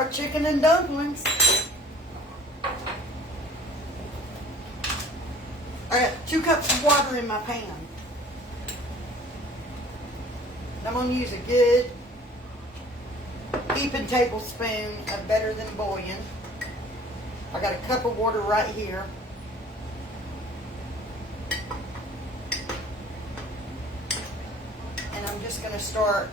Our chicken and dumplings. I got 2 cups of water in my pan. I'm going to use a good heaping tablespoon of better than bouillon. I got a cup of water right here. And I'm just going to start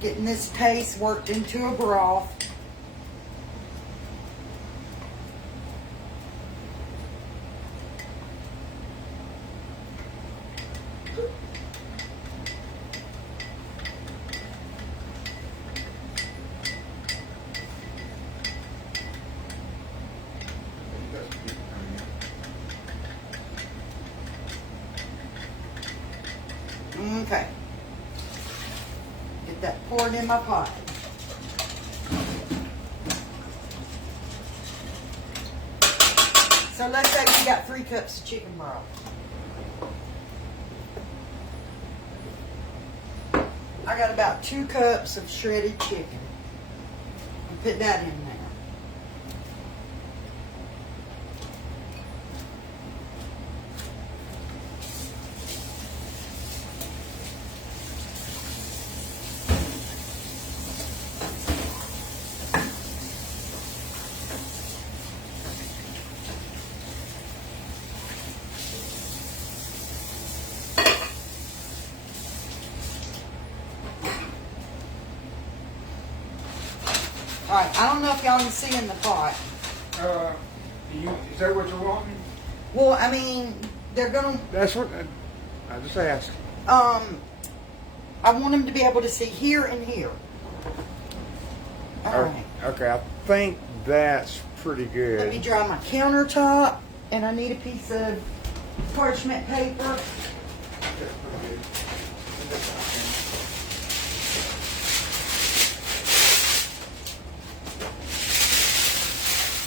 getting this paste worked into a broth. Okay. Get that poured in my pot. So let's say we got 3 cups of chicken broth. I got about 2 cups of shredded chicken. I'll put that in there. Alright, I don't know if y'all can see in the pot. Is that what you're wanting? Well, I mean, they're gonna... That's what I just asked. I want them to be able to see here and here. Alright. Okay, I think that's pretty good. Let me dry my countertop, and I need a piece of parchment paper.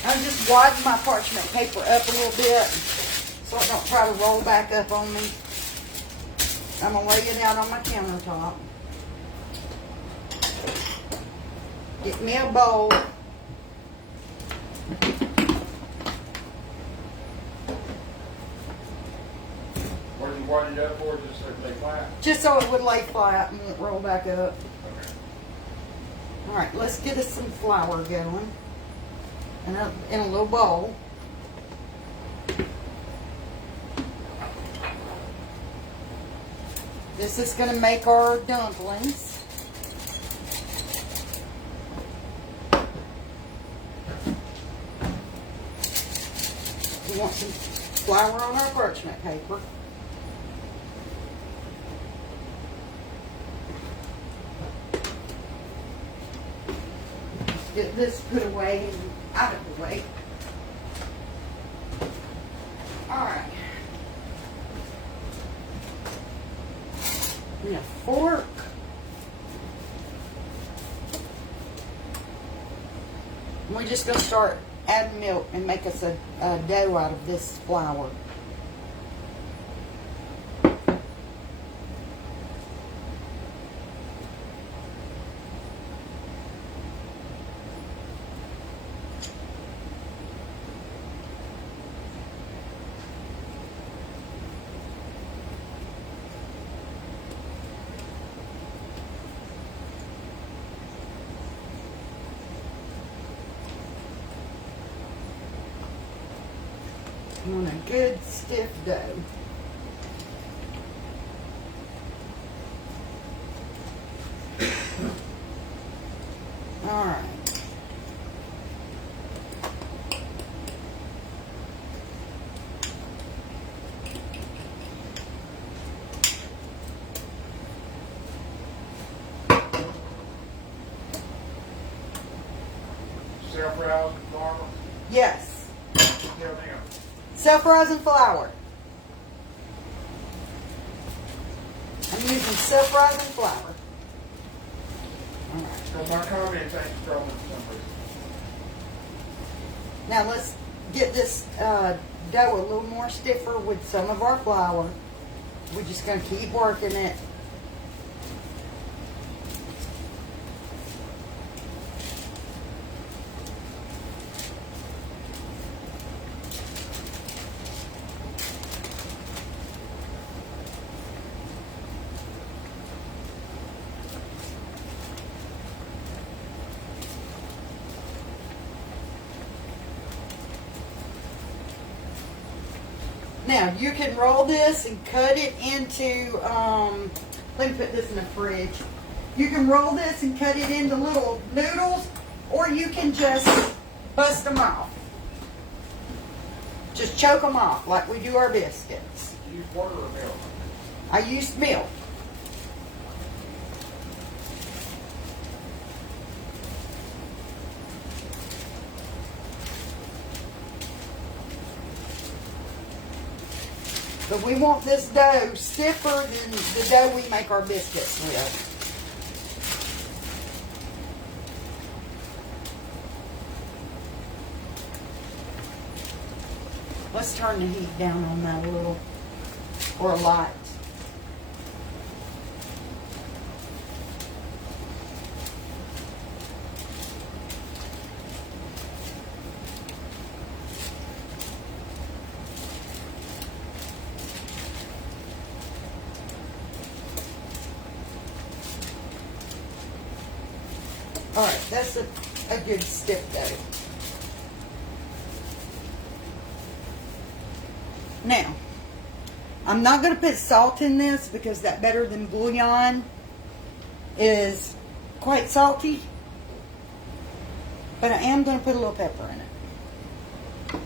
I just widen my parchment paper up a little bit so it don't try to roll back up on me. I'm going to lay it out on my countertop. Get me a bowl. What did you widen it up for? Just so it lay flat? Just so it would lay flat and won't roll back up. Okay. Alright, let's get us some flour going. In a little bowl. This is going to make our dumplings. We want some flour on our parchment paper. Let's get this put away and out of the way. Alright. And a fork. And we're just going to start adding milk and make us a dough out of this flour. I want a good stiff dough. All right. Self-rising flour? Yes. Yeah, damn. Self-rising flour. I'm using self-rising flour. All right. So my comments ain't trouble for some reason. Now let's get this dough a little more stiffer with some of our flour. We're just going to keep working it. Now, you can roll this and cut it into, let me put this in the fridge. You can roll this and cut it into little noodles, or you can just bust them off. Just choke them off like we do our biscuits. Do you use water or milk? I used milk. But we want this dough stiffer than the dough we make our biscuits with. Let's turn the heat down on that a little, or a light. All right, that's a good stiff dough. Now, I'm not going to put salt in this because that better than bouillon is quite salty. But I am going to put a little pepper in it.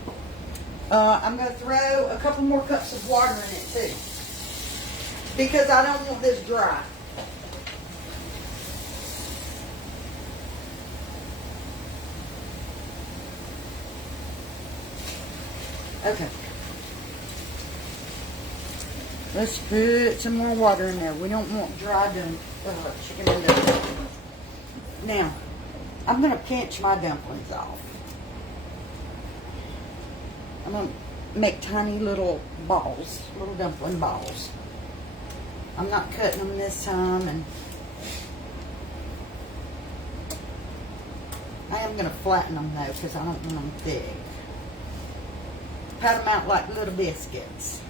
I'm going to throw a couple more cups of water in it too, because I don't want this dry. Okay. Let's put some more water in there. We don't want dry chicken and dumplings. Now, I'm going to pinch my dumplings off. I'm going to make tiny little balls, little dumpling balls. I'm not cutting them this time, and I am going to flatten them though because I don't want them thick. Pat them out like little biscuits.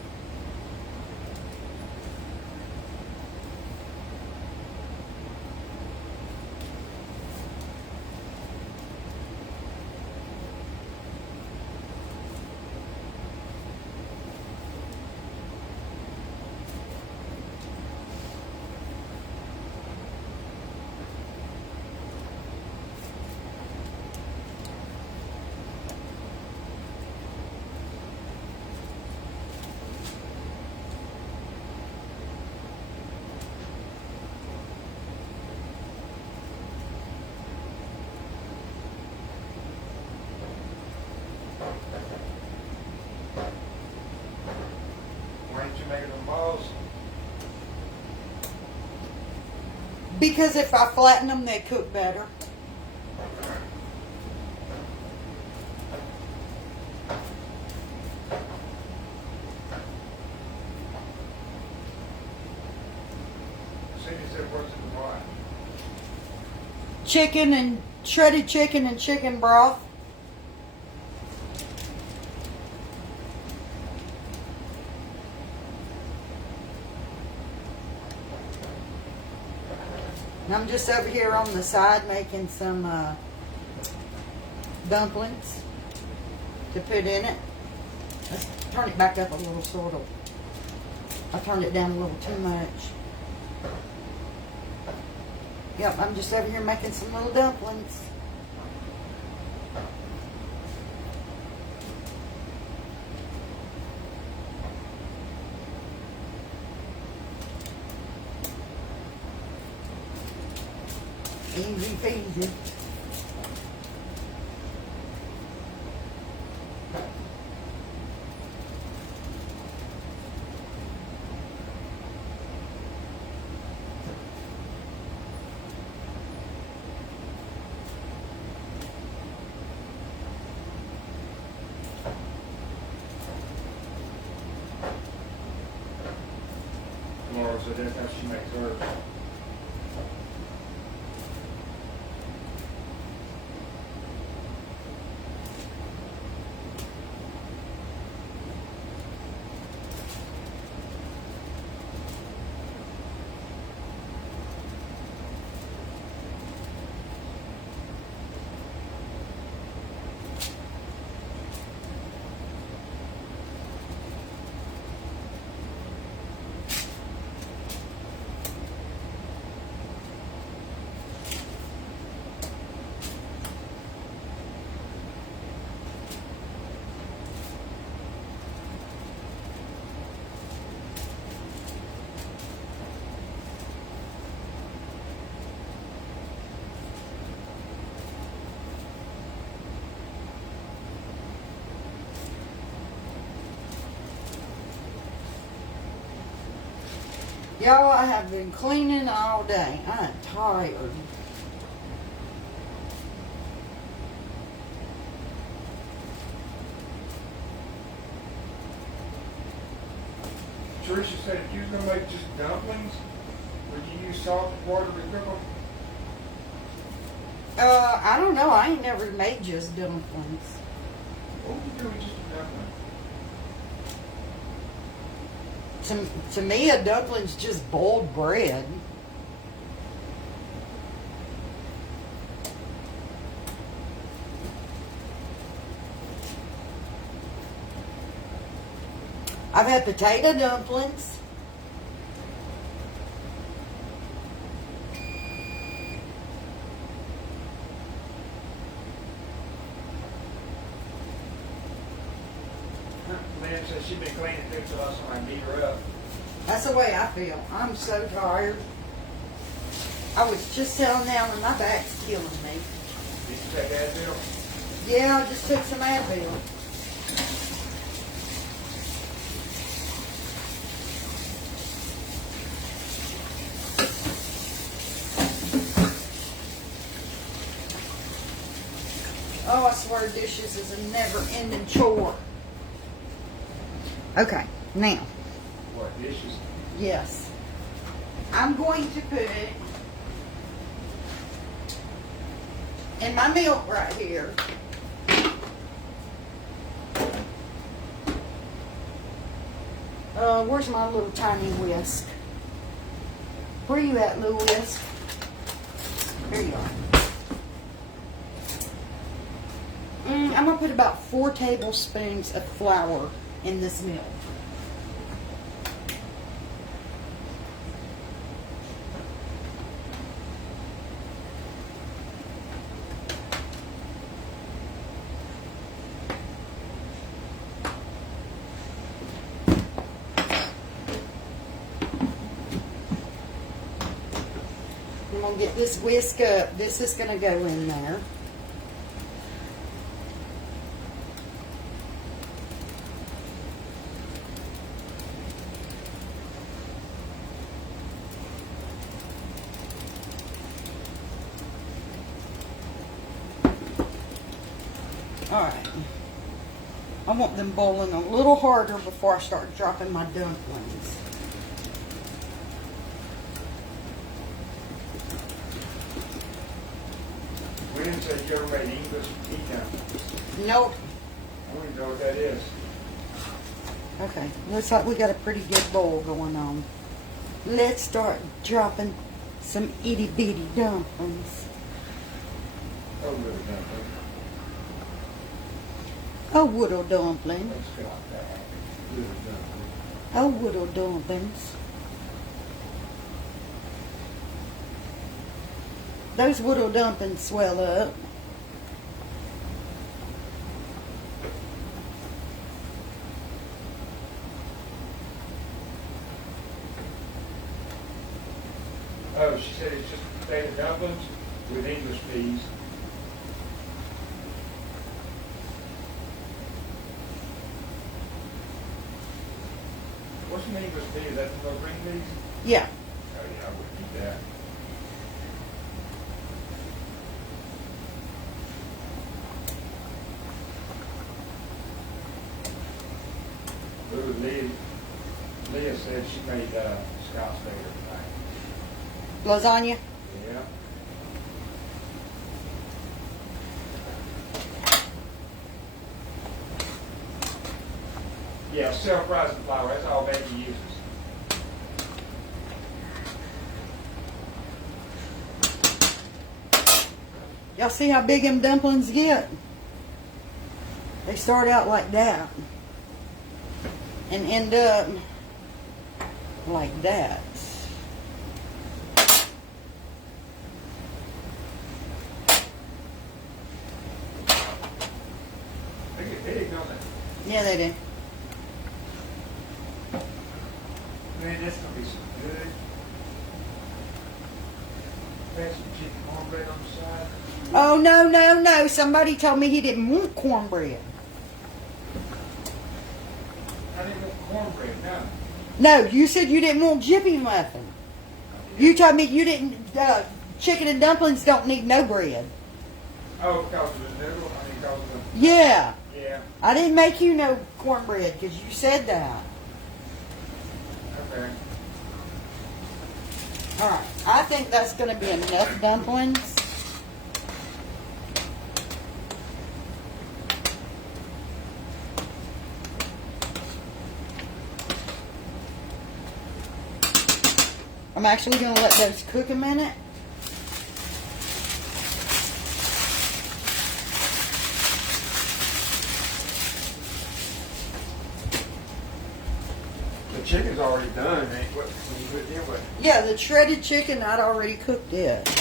Why ain't you making them balls? Because if I flatten them, they cook better. Cindy said, what's in the pot? Chicken and shredded chicken and chicken broth. And I'm just over here on the side making some dumplings to put in it. Let's turn it back up a little, sort of. I turned it down a little too much. Yep, I'm just over here making some little dumplings. Easy peasy. Laura said that's how she makes hers. Y'all, I have been cleaning all day. I'm tired. Teresa said if you was gonna make just dumplings, would you use salt and water to cook them? I don't know. I ain't never made just dumplings. What would you do with just a dumpling? To me, a dumpling's just boiled bread. I've had potato dumplings. Lynn said she'd been cleaning too, so last time I beat her up. That's the way I feel. I'm so tired. I was just telling them that my back's killing me. Did you take Advil? Yeah, I just took some Advil. Oh, I swear dishes is a never-ending chore. Okay, now. What, dishes? Yes. I'm going to put in my milk right here. Where's my little tiny whisk? Where you at, little whisk? There you are. I'm going to put about 4 tablespoons of flour in this milk. I'm going to get this whisk up. This is going to go in there. Alright, I want them boiling a little harder before I start dropping my dumplings. Lynn said you ever made English tea dumplings. Nope. I don't even know what that is. Okay, looks like we got a pretty good bowl going on. Let's start dropping some itty bitty dumplings. Oh, little dumpling. Oh, woodle dumpling. Let's go like that. Little dumpling. Oh, woodle dumplings. Those woodle dumplings swell up. Oh, she said it's just potato dumplings with English peas. What's an English pea? Is that the little green peas? Yeah. Oh yeah, I would eat that. Ooh, Leah said she made Scott's favorite tonight. Lasagna. Yeah. Yeah, self-rising flour. That's all Becky uses. Y'all see how big them dumplings get? They start out like that and end up like that. They get big, don't they? Yeah, they do. Man, that's gonna be so good. Add some chicken cornbread on the side. Oh, no, no, no. Somebody told me he didn't want cornbread. I didn't want cornbread, no. No, you said you didn't want jiffy muffin. You told me you didn't. Chicken and dumplings don't need no bread. Oh, because of the noodle? I mean, because of Yeah. yeah. I didn't make you no cornbread because you said that. Okay. All right. I think that's going to be enough dumplings. I'm actually going to let those cook a minute. The chicken's already done, ain't what? When you put it in, what? Yeah, the shredded chicken, I'd already cooked it.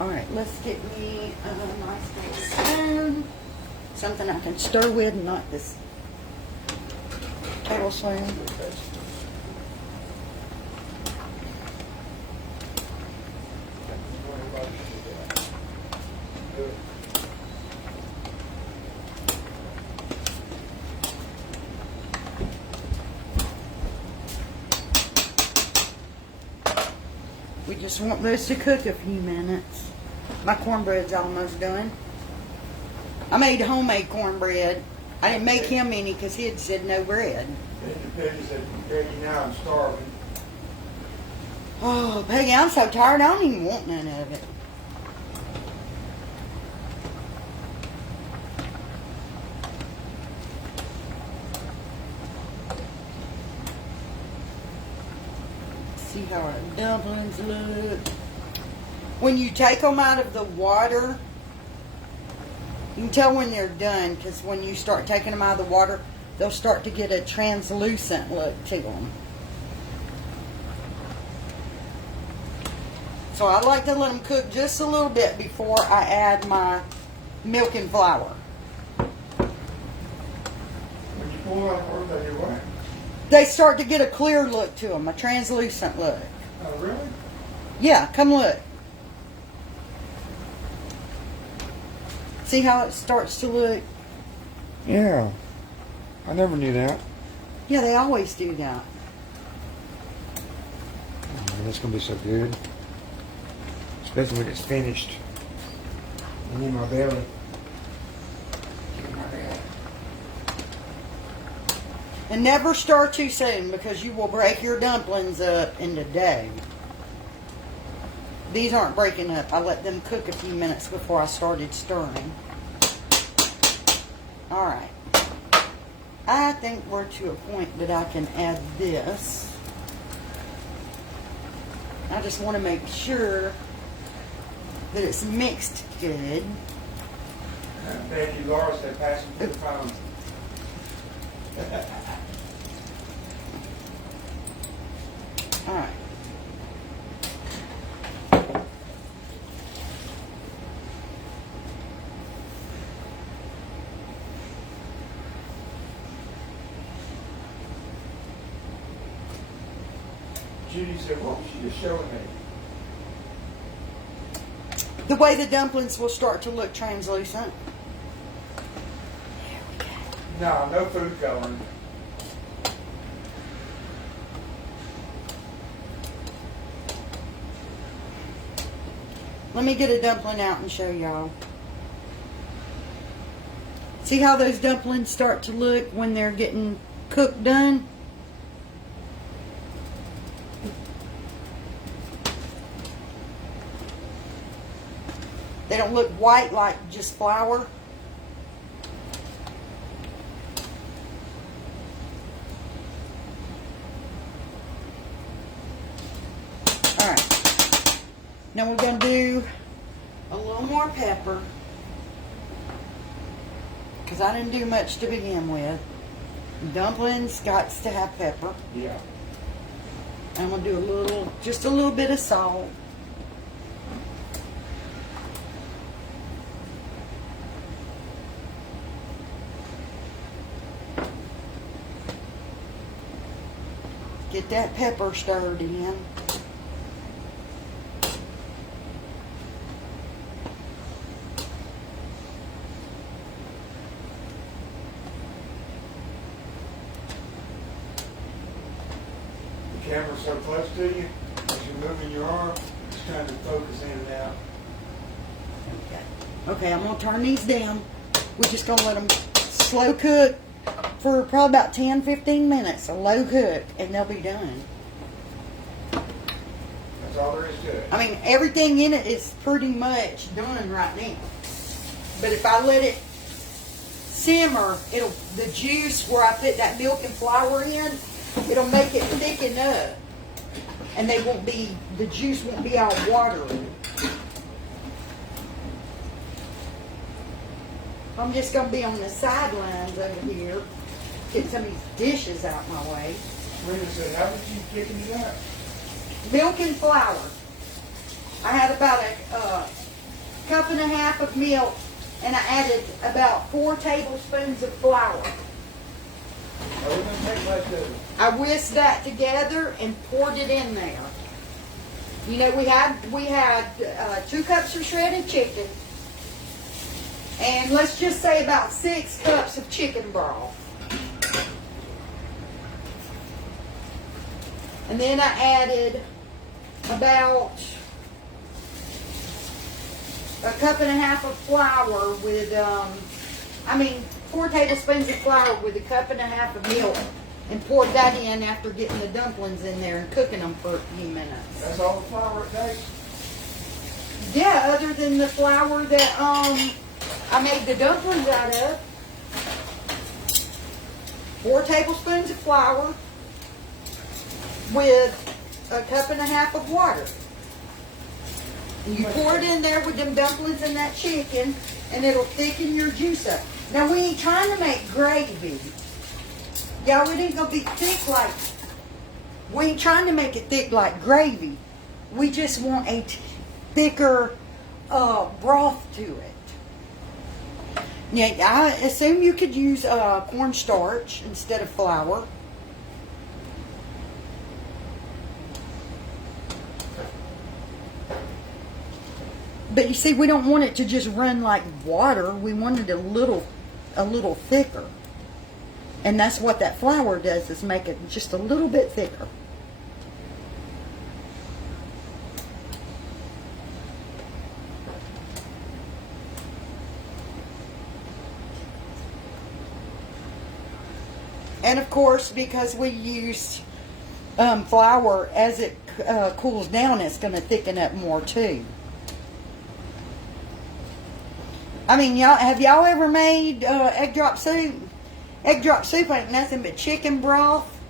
Alright, let's get me a nice little spoon. Something I can stir with, not this tablespoon. We just want those to cook a few minutes. My cornbread's almost done. I made homemade cornbread. I didn't make him any because he had said no bread. Peggy said, Peggy, now I'm starving. Oh, Peggy, I'm so tired. I don't even want none of it. See how our dumplings look. When you take them out of the water, you can tell when they're done because when you start taking them out of the water, they'll start to get a translucent look to them. So I like to let them cook just a little bit before I add my milk and flour. When you pull out of they do what? They start to get a clear look to them, a translucent look. Oh, really? Yeah, come look. See how it starts to look? Yeah. I never knew that. Yeah, they always do that. Oh, that's going to be so good. Especially when it's finished. And in my belly. In my belly. And never start too soon because you will break your dumplings up in the day. These aren't breaking up. I let them cook a few minutes before I started stirring. Alright. I think we're to a point that I can add this. I just want to make sure that it's mixed good. Thank you, Laura said pass him to the phone. Alright. Judy said, what was she just showing me? The way the dumplings will start to look translucent. There we go. No, no food coloring. Let me get a dumpling out and show y'all. See how those dumplings start to look when they're getting cooked done? They don't look white like just flour. Alright. Now we're going to do a little more pepper. Because I didn't do much to begin with. Dumplings got to have pepper. Yeah. I'm going to do a little, just a little bit of salt. Get that pepper stirred in. The camera's so close to you, as you're moving your arm, it's trying to focus in and out. Okay, I'm gonna turn these down. We're just gonna let them slow cook for probably about 10-15 minutes. A low cook, and they'll be done. That's all there is to it. I mean, everything in it is pretty much done right now. But if I let it simmer, the juice where I put that milk and flour in, it'll make it thicken up, and the juice won't be all watery. I'm just gonna be on the sidelines over here, get some of these dishes out my way. Brenda said, how did you thicken it up? Milk and flour. I had about a cup and a half of milk, and I added about 4 tablespoons of flour. Are we going to take much of it? I whisked that together and poured it in there. You know, we had 2 cups of shredded chicken, and let's just say about 6 cups of chicken broth. And then I added about a cup and a half of flour with, 4 tablespoons of flour with a cup and a half of milk, and poured that in after getting the dumplings in there and cooking them for a few minutes. That's all the flour it takes? Yeah, other than the flour that I made the dumplings out of. 4 tablespoons of flour with a cup and a half of water. You pour it in there with them dumplings and that chicken, and it'll thicken your juice up. Now, we ain't trying to make gravy. Y'all, it ain't gonna be thick like, we ain't trying to make it thick like gravy. We just want a thicker broth to it. Yeah, I assume you could use cornstarch instead of flour. But you see, we don't want it to just run like water. We want it a little thicker. And that's what that flour does, is make it just a little bit thicker. And of course, because we used flour, as it cools down, it's going to thicken up more too. I mean, have y'all ever made egg drop soup? Egg drop soup ain't nothing but chicken broth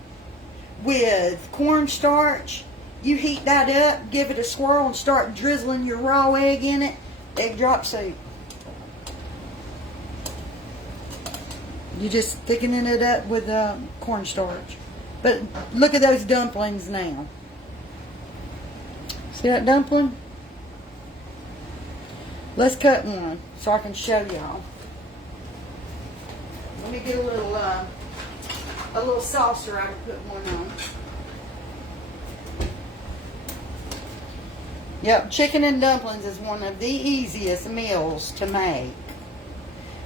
with cornstarch. You heat that up, give it a swirl, and start drizzling your raw egg in it. Egg drop soup. You're just thickening it up with cornstarch. But look at those dumplings now. See that dumpling? Let's cut one so I can show y'all. Let me get a little saucer I can put one on. Yep, chicken and dumplings is one of the easiest meals to make.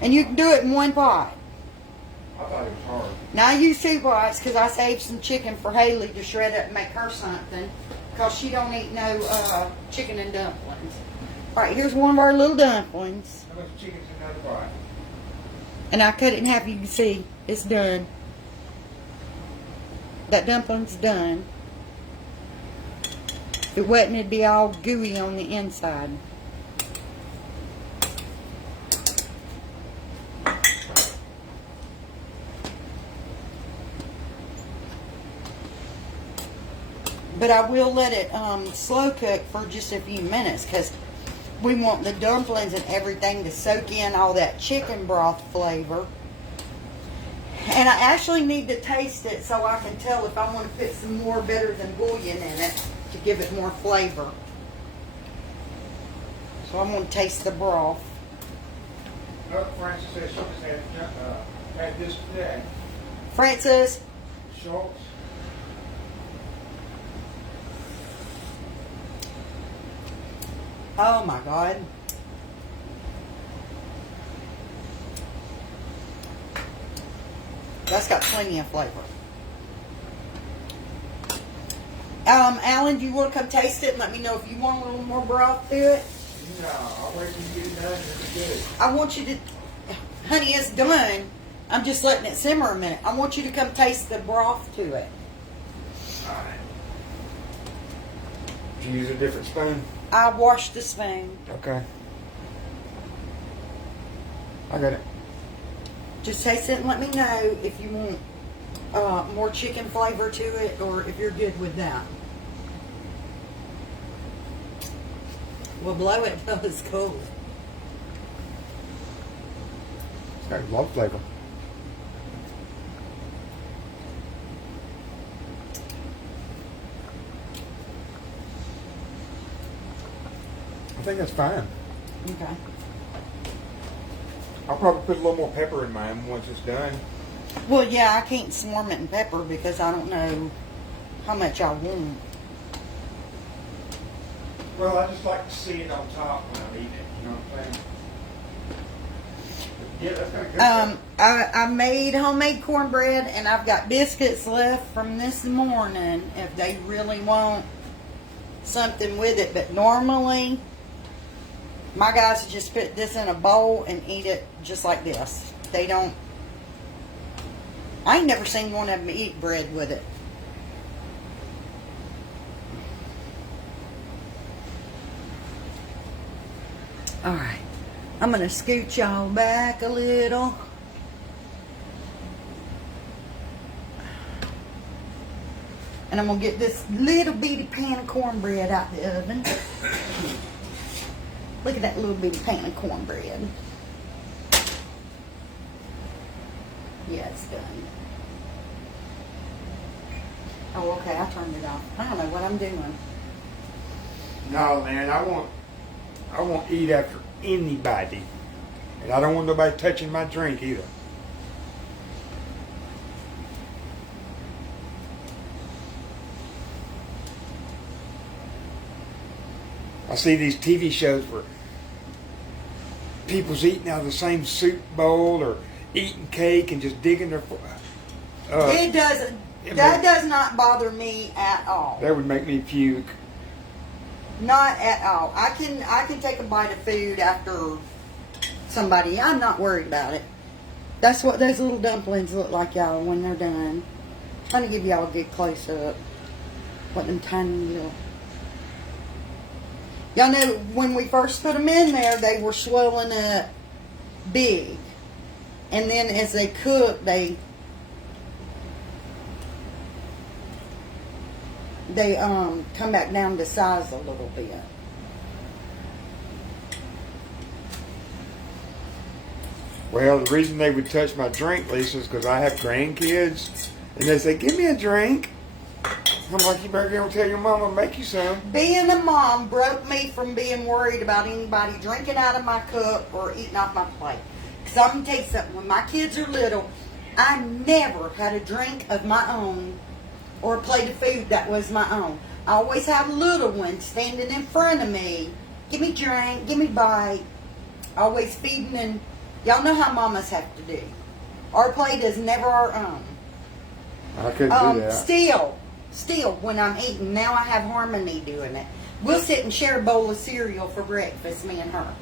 And you can do it in one pot. I thought it was hard. Now I use 2 pots because I saved some chicken for Haley to shred up and make her something, because she don't eat no chicken and dumplings. Alright, here's one of our little dumplings. How much chicken's in another pot? And I cut it in half. You can see it's done. That dumpling's done. If it wasn't, it'd be all gooey on the inside. But I will let it slow cook for just a few minutes, because we want the dumplings and everything to soak in all that chicken broth flavor. And I actually need to taste it so I can tell if I want to put some more better than bouillon in it to give it more flavor. So I'm going to taste the broth. Look, Francis says she just had this today. Francis, Schultz. Oh my God. That's got plenty of flavor. Alan, do you want to come taste it and let me know if you want a little more broth to it? No, I'll wait till you get it done. It's good. I want you to, honey, it's done. I'm just letting it simmer a minute. I want you to come taste the broth to it. All right. Did you use a different spoon? I washed the spoon. Okay. I got it. Just taste it and let me know if you want more chicken flavor to it or if you're good with that. We'll blow it till it's cold. It's got a lot of flavor. I think that's fine. Okay. I'll probably put a little more pepper in mine once it's done. Well, yeah, I can't swarm it in pepper because I don't know how much I want. Well, I just like to see it on top when I'm eating it. You know what I'm saying? Yeah, that's kind of good. I made homemade cornbread and I've got biscuits left from this morning if they really want something with it. But normally, my guys just put this in a bowl and eat it just like this. They don't. I ain't never seen one of them eat bread with it. All right. I'm going to scoot y'all back a little. And I'm going to get this little bitty pan of cornbread out the oven. Look at that little bitty pan of cornbread. Yeah, it's done. Oh, okay, I turned it off. I don't know what I'm doing. No, man, I won't eat after anybody. And I don't want nobody touching my drink either. I see these TV shows where people's eating out of the same soup bowl or eating cake and just digging their... It doesn't. That does not bother me at all. That would make me puke. Not at all. I can take a bite of food after somebody. I'm not worried about it. That's what those little dumplings look like, y'all, when they're done. Trying to give y'all a good close up. What them tiny little... Y'all know when we first put them in there, they were swollen up big. And then as they cook, they come back down to size a little bit. Well, the reason they would touch my drink, Lisa, is because I have grandkids. And they say, give me a drink. I'm like, you better go tell your mama to make you some. Being a mom broke me from being worried about anybody drinking out of my cup or eating off my plate. Because I'm going to tell you something. When my kids are little, I never had a drink of my own or a plate of food that was my own. I always have little ones standing in front of me. Give me drink, give me bite. Always feeding, and y'all know how mamas have to do. Our plate is never our own. I couldn't do that. Still, when I'm eating, now I have Harmony doing it. We'll sit and share a bowl of cereal for breakfast, me and her.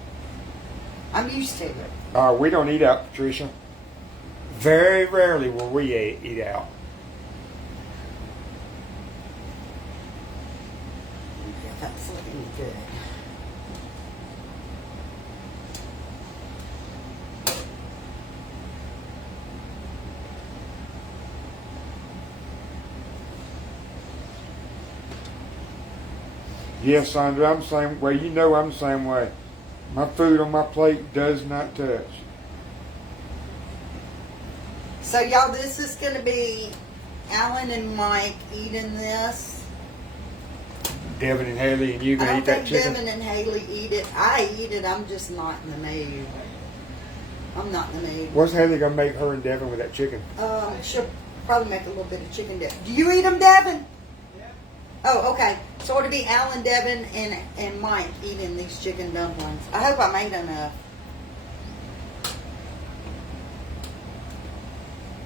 I'm used to it. We don't eat out, Patricia. Very rarely will we eat out. Yeah, that's looking good. Yes, Sandra, I'm the same way. You know I'm the same way. My food on my plate does not touch. So, y'all, this is going to be Alan and Mike eating this. Devin and Haley and you I gonna don't eat that think chicken? Devin and Haley eat it. I eat it. I'm just not in the mood. I'm not in the mood. What's Haley gonna make her and Devin with that chicken? She'll probably make a little bit of chicken dip. Do you eat them, Devin? Yeah. Oh, okay. So it'll be Alan, Devin, and Mike eating these chicken dumplings. I hope I made enough.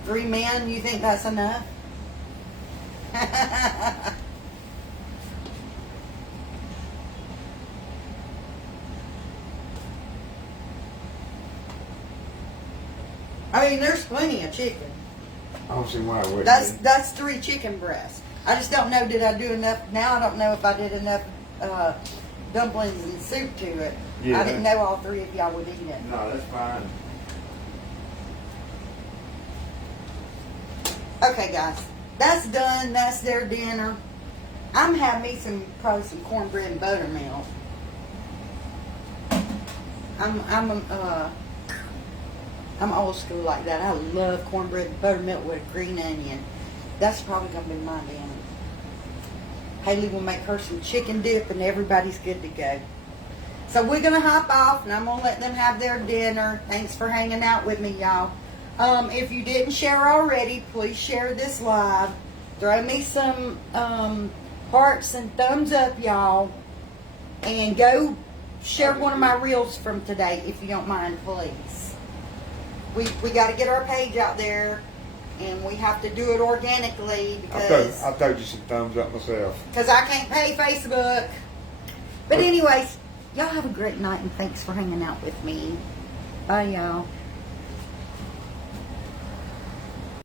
3 men, you think that's enough? I mean, there's plenty of chicken. I don't see why I wouldn't. That's 3 chicken breasts. I just don't know, did I do enough? Now I don't know if I did enough dumplings and soup to it. Yeah. I didn't know all 3 of y'all would eat it. No, that's fine. Okay, guys, that's done. That's their dinner. I'm having me probably some cornbread and buttermilk. I'm old school like that. I love cornbread and buttermilk with a green onion. That's probably gonna be my dinner. Haley will make her some chicken dip, and everybody's good to go. So we're gonna hop off, and I'm gonna let them have their dinner. Thanks for hanging out with me, y'all. If you didn't share already, please share this live. Throw me some hearts and thumbs up, y'all. And go share one of my reels from today, if you don't mind, please. We got to get our page out there, and we have to do it organically because I throw you some thumbs up myself. Because I can't pay Facebook. But anyways, y'all have a great night, and thanks for hanging out with me. Bye, y'all.